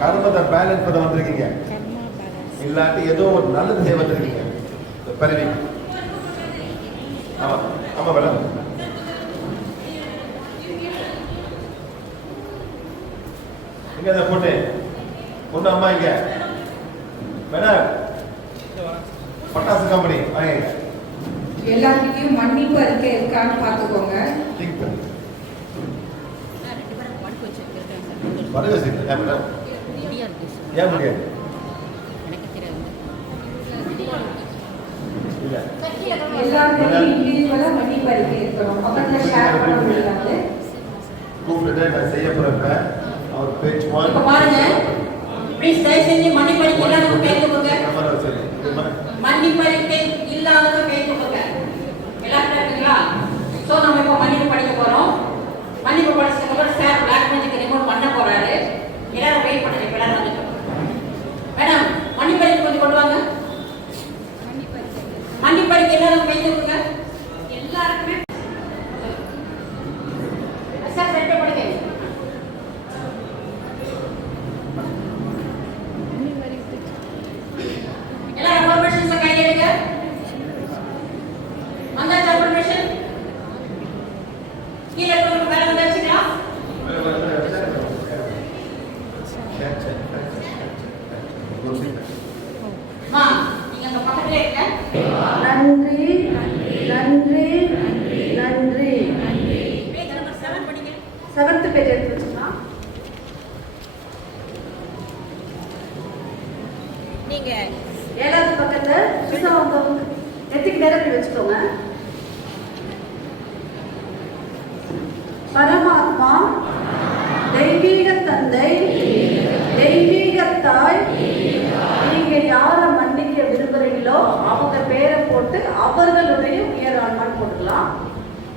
கர்மத்தை பேலன்ஸ் பண்ண வந்திருக்கீங்க. இல்லாட்டி ஏதோ ஒரு நல்லது செய்ய வந்திருக்கீங்க. பிறவி. ஆமா ஆமா மேடம். எங்க அந்த பொண்ணு பொண்ணு அம்மா இங்க. மேடம். பட்டாசு கம்பெனி வாங்க. எல்லாத்துக்கும் மன்னிப்பு அறிக்கை இருக்கான்னு பார்த்துக்கோங்க திங்க் பண்ணு ரெண்டு பேரும் படுக்க வச்சிருக்கேன் வரவே செய்யுங்க ஏன் மேடம் முடியாது ஏன் முடியாது எனக்கு தெரியாது இல்ல எல்லாத்துக்கும் இண்டிவிஜுவலா மன்னிப்பு அறிக்கை இருக்கணும் பக்கத்துல ஷேர் பண்ண முடியாது கூப்பிட்டுட்டு நான் செய்ய போறப்ப அவர் பேச்சு இப்ப பாருங்க. ப்ளீஸ் தயவு செஞ்சு மன்னிப்பறிக்கை இல்லாத பேர் கொடுங்க மன்னிப்பறிக்கை இல்லாத நன்றி நன்றி நன்றி படிங்க. செவன்த் பேஜ் எடுத்து வச்சுக்கலாம் நீங்க ஏழாவது பக்கத்துல சுசவந்தம் நெத்திக்கு நேரம் வச்சுக்கோங்க. பரமாத்மா தெய்வீக தந்தை தெய்வீக தாய் நீங்க யார மன்னிக்க விரும்புறீங்களோ அவங்க பேரை போட்டு அவர்களுடைய உயர் ஆன்மான்னு போட்டுக்கலாம்.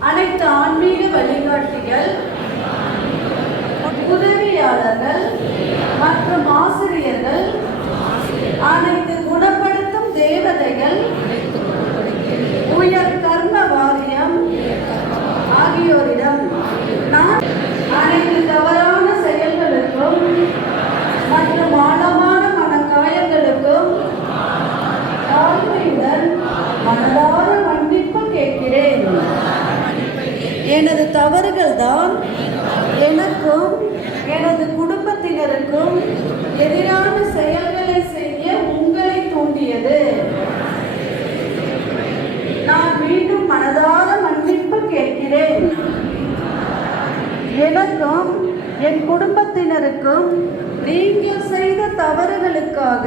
அனைத்து ஆன்மீக வழிகாட்டிகள் உதவியாளர்கள் மற்றும் ஆசிரியர்கள் அனைத்து குணப்படுத்தும் தேவதைகள் உயர் கர்ம வாரியம் ஆகியோரிடம் அனைத்து தவறான செயல்களுக்கும் மற்றும் ஆழமான மனக்காயங்களுக்கும் தாழ்மையுடன் மனதார மன்னிப்பு கேட்கிறேன். எனது தவறுகள் தான் எனக்கும் எனது குடும்பத்தினருக்கும் எதிரான செயல்களை செய்ய உங்களை தூண்டியது நான் மீண்டும் மனதார மன்னிப்பு கேட்கிறேன் எனக்கும் என் குடும்பத்தினருக்கும் நீங்கள் செய்த தவறுகளுக்காக